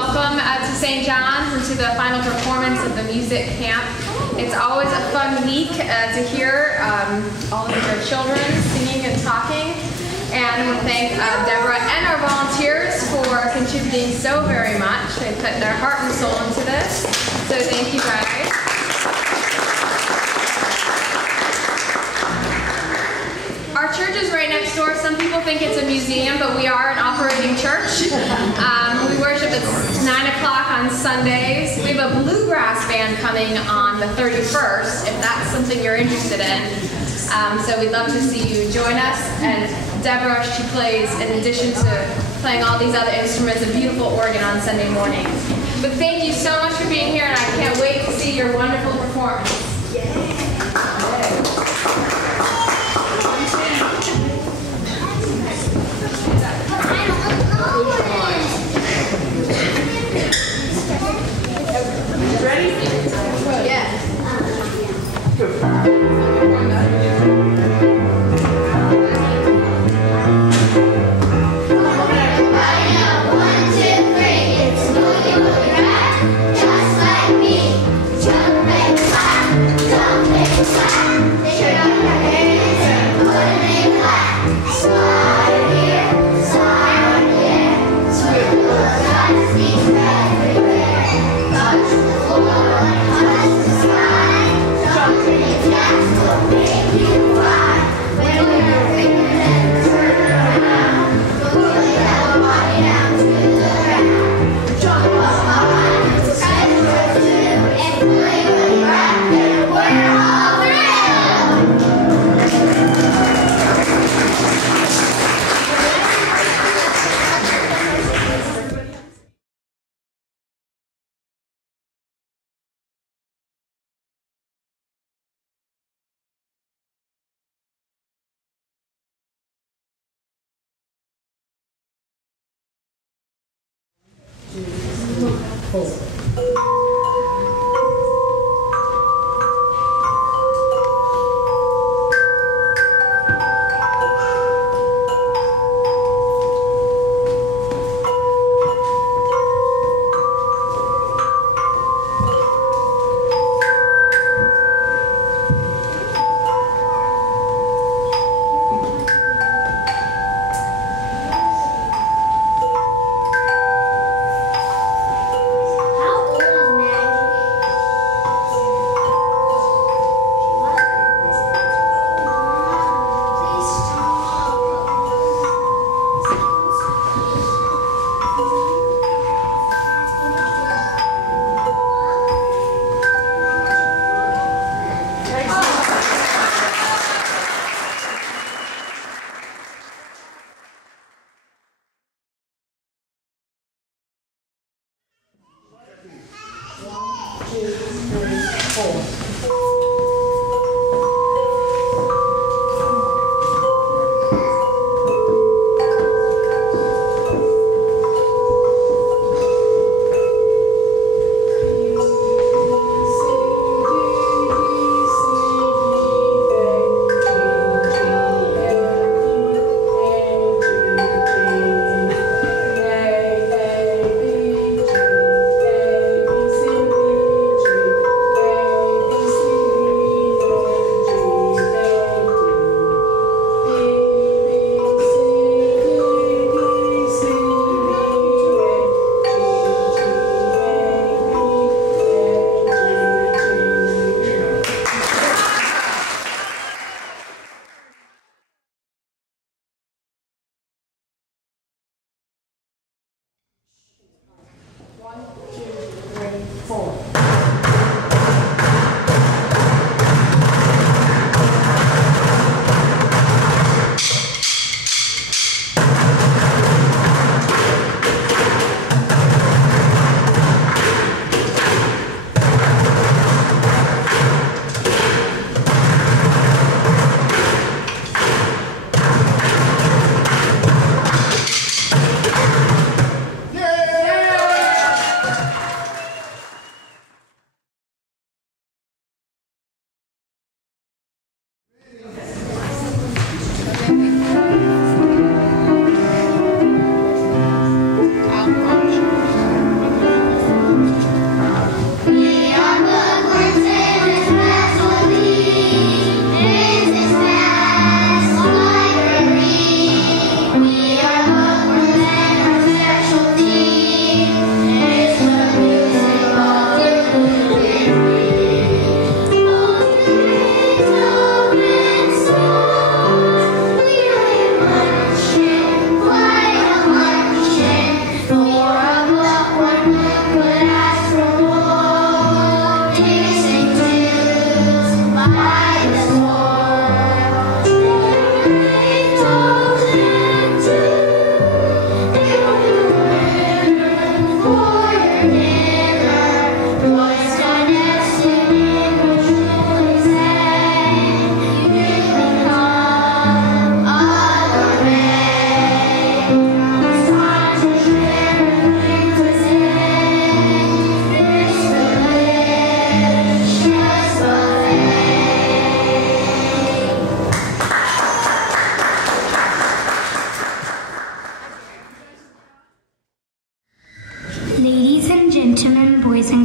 welcome to St. John's and to the final performance of the music camp. It's always a fun week to hear all of your children singing and talking. And we thank Deborah and our volunteers for contributing so very much. They put their heart and soul into this. So thank you guys. Our church is right next door. Some people think it's a museum, but we are an operating church. We worship at 9 o'clock on Sundays. We have a bluegrass band coming on the 31st, if that's something you're interested in. So we'd love to see you join us. And Deborah, she plays, in addition to playing all these other instruments, a beautiful organ on Sunday mornings. But thank you so much for being here, and I can't wait to see your wonderful performance. Ready? Yeah. How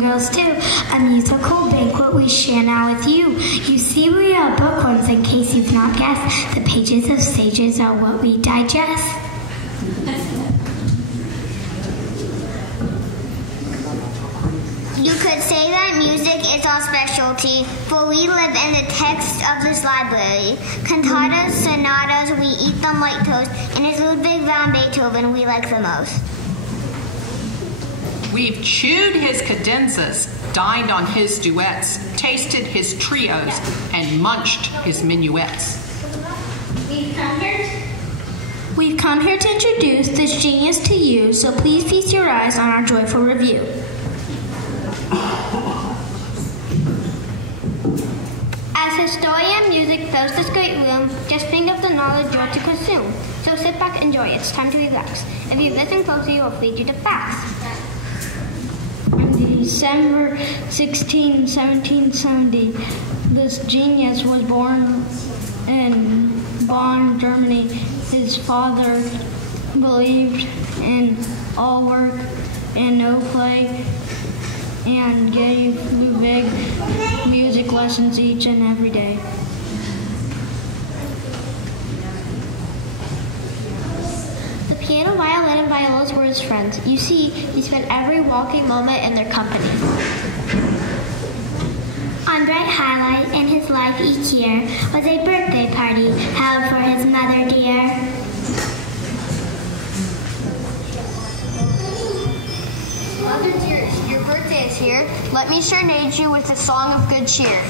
girls too. A musical banquet we share now with you. You see, we are bookworms, in case you've not guessed. The pages of sages are what we digest. You could say that music is our specialty, for we live in the text of this library. Cantatas, sonatas, we eat them like toast, and it's Ludwig van Beethoven we like the most. We've chewed his cadenzas, dined on his duets, tasted his trios, and munched his minuets. We've come here to introduce this genius to you, so please feast your eyes on our joyful review. As historian music fills this great room, just think of the knowledge you're to consume. So sit back, enjoy, it's time to relax. If you listen closely, it'll feed you the facts. On December 16, 1770, this genius was born in Bonn, Germany. His father believed in all work and no play, and gave Ludwig music lessons each and every day. The piano, violin, and violas were his friends. You see, he spent every walking moment in their company. On bright highlight in his life each year was a birthday party held for his mother dear. Mother dear, your birthday is here. Let me serenade you with a song of good cheer.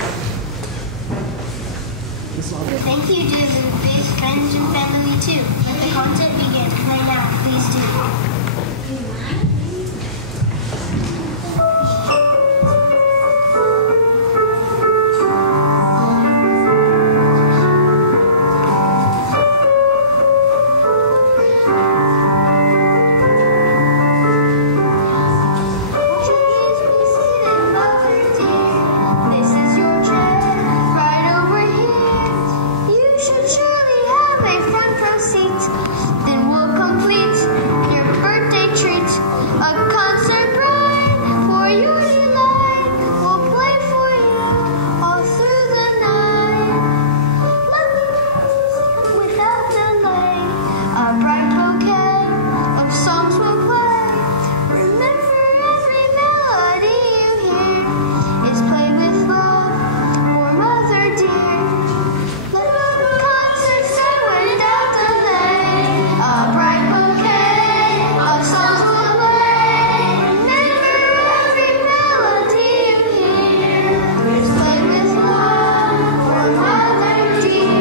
Thank you, dear Ludwig, friends and family too. Let the concert begin. Right now, please do. Then we'll complete your birthday treat. A concert bride for your delight. We'll play for you all through the night. Let me practice without delay. A bright bouquet of songs will play. Remember every melody you hear is played with love for Mother dear. Let the concert start without delay. A bright bouquet of songs will play. Remember every melody you hear is played with love for Mother dear.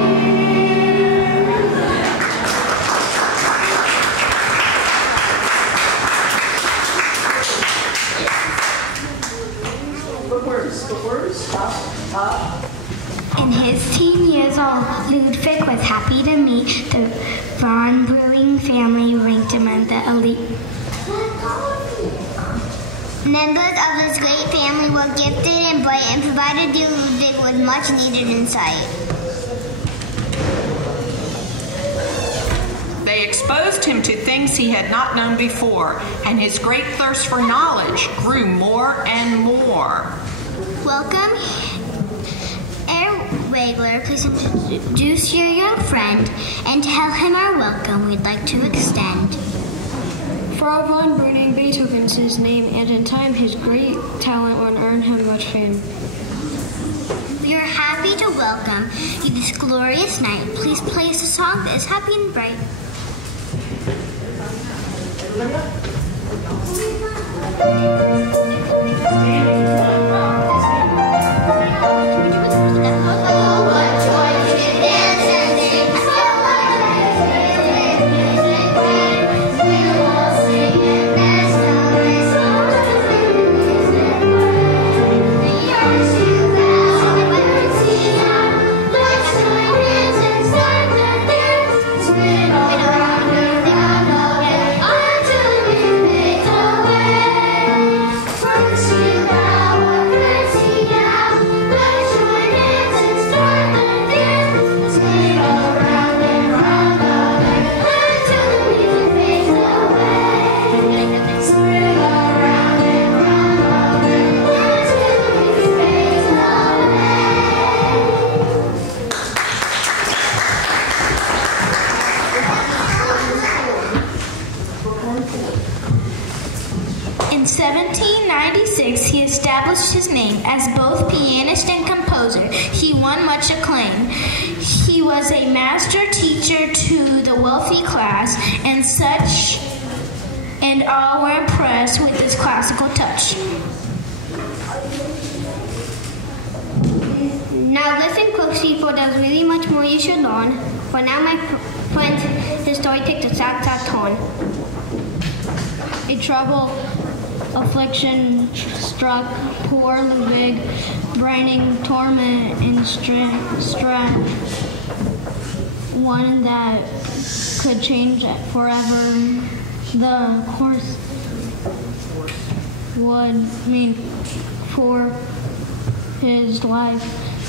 Bookworms, up. In his teen years old, Ludwig was happy to meet the von Breuning family ranked among the elite. Members of this great family were gifted and bright and provided dear Ludwig with much needed insight. They exposed him to things he had not known before, and his great thirst for knowledge grew more and more. Welcome, Herr Wagler. Please introduce your young friend and tell him our welcome we'd like to extend. Frau von Breuning Beethoven's his name, and in time his great talent would earn him much fame. We are happy to welcome you this glorious night. Please play us a song that is happy and bright. Until we In 1796, he established his name as both pianist and composer. He won much acclaim. He was a master teacher to the wealthy class, and all were impressed with his classical touch. Now listen closely, for there's really much more you should learn. For now, my friends, the story takes a sad turn. A trouble, affliction struck poor Ludwig, braining torment and strife, one that could change forever the course would mean for his life.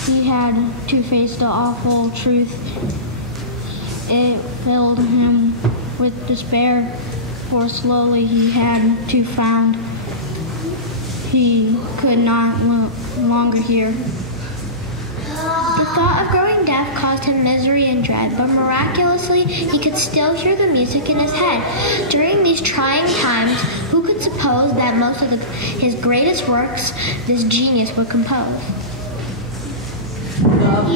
He had to face the awful truth. It filled him with despair, for slowly he had to found he could not longer hear. The thought of growing deaf caused him misery and dread, but miraculously he could still hear the music in his head. During these trying times, who could suppose that most of his greatest works, this genius would compose? The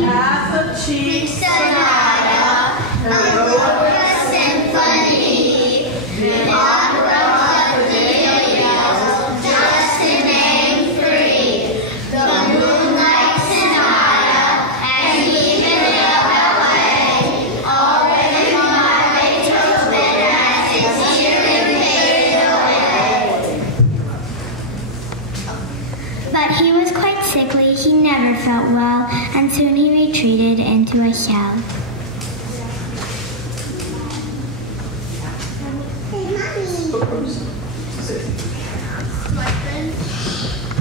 Path of Cheeks Sonata, the Rover Symphony, the Opera of Delius, just to name three, the Moonlight Sonata, and even the ballet, all written by Beethoven as his hearing faded away. But he was quite sickly, he never felt well, and soon he retreated into a shell.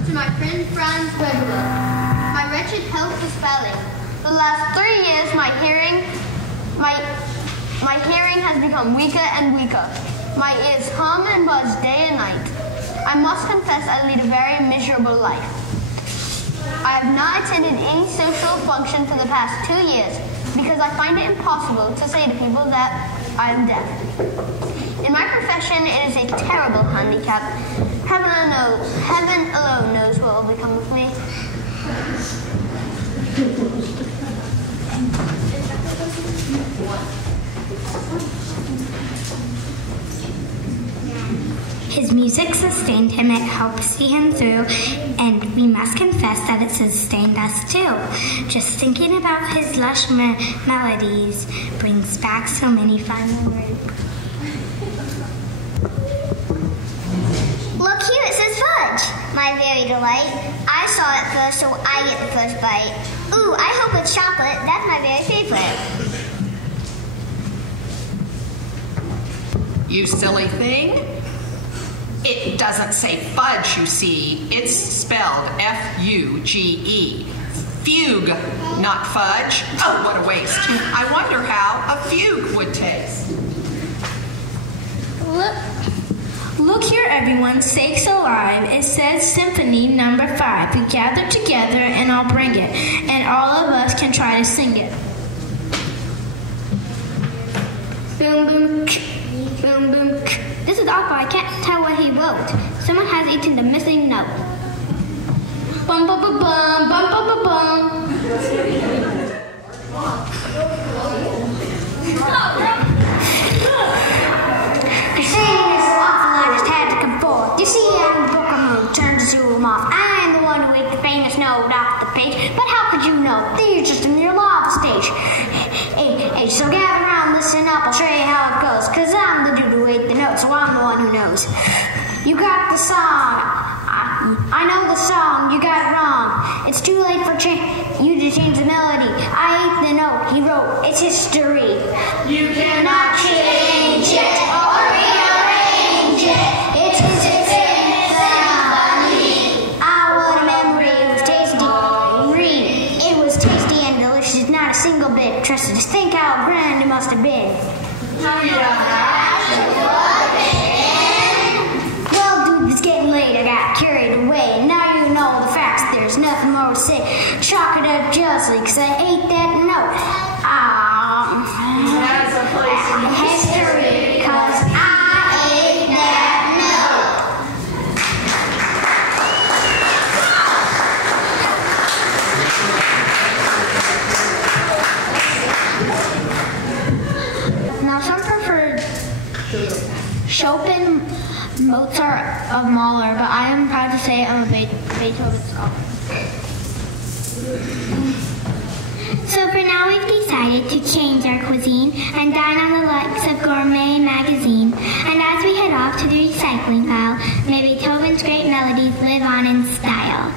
To my friend Franz Weber, my wretched health is failing. The last 3 years, my hearing has become weaker and weaker. My ears hum and buzz day and night. I must confess I lead a very miserable life. I have not attended any social function for the past 2 years because I find it impossible to say to people that I am deaf. In my profession, it is a terrible handicap. Heaven alone knows what will become of me. His music sustained him, it helped see him through, and we must confess that it sustained us too. Just thinking about his lush melodies brings back so many fun memories. Look here, it says fudge. My very delight. I saw it first, so I get the first bite. Ooh, I hope it's chocolate. That's my very favorite. You silly thing. It doesn't say fudge, you see. It's spelled F-U-G-E. Fugue, not fudge. Oh, what a waste. I wonder how a fugue would taste. Look here, everyone, sakes alive. It says Symphony number 5. We gather together and I'll bring it, and all of us can try to sing it. Boom, boom, boom, boom. This is awful. I can't tell what he wrote. Someone has eaten the missing note. Bum, bum, bum, bum, bum, bum, bum, bum. The saying is awful. I just had to come forth. You see, I'm the Bookworm who turned to zoom off. I am the one who ate the famous note off the page. But how could you know? These are just a mere law of the stage. Hey, so gather around, listen up, I'll show you how it goes. Cause I'm the dude who ate the note, so I'm the one who knows. You got the song. I know the song, you got it wrong. It's too late for you to change the melody. I ate the note he wrote, it's history. You cannot change it or rearrange it. It's his symphony. Ah, what a memory. It was tasty. Read. It was tasty and delicious, not a single bit. Trust just think how grand it must have been. Do you have to plug it in? Well, dude, it's getting late. I got carried away. Now you know the facts. There's nothing more to say. Chalk it up justly, cause I ate that note. That's a place in history, cause I ate that note. of Mahler, but I am proud to say I'm a Beethoven scholar. So for now we've decided to change our cuisine and dine on the likes of Gourmet magazine. And as we head off to the recycling pile, may Beethoven's great melodies live on in style.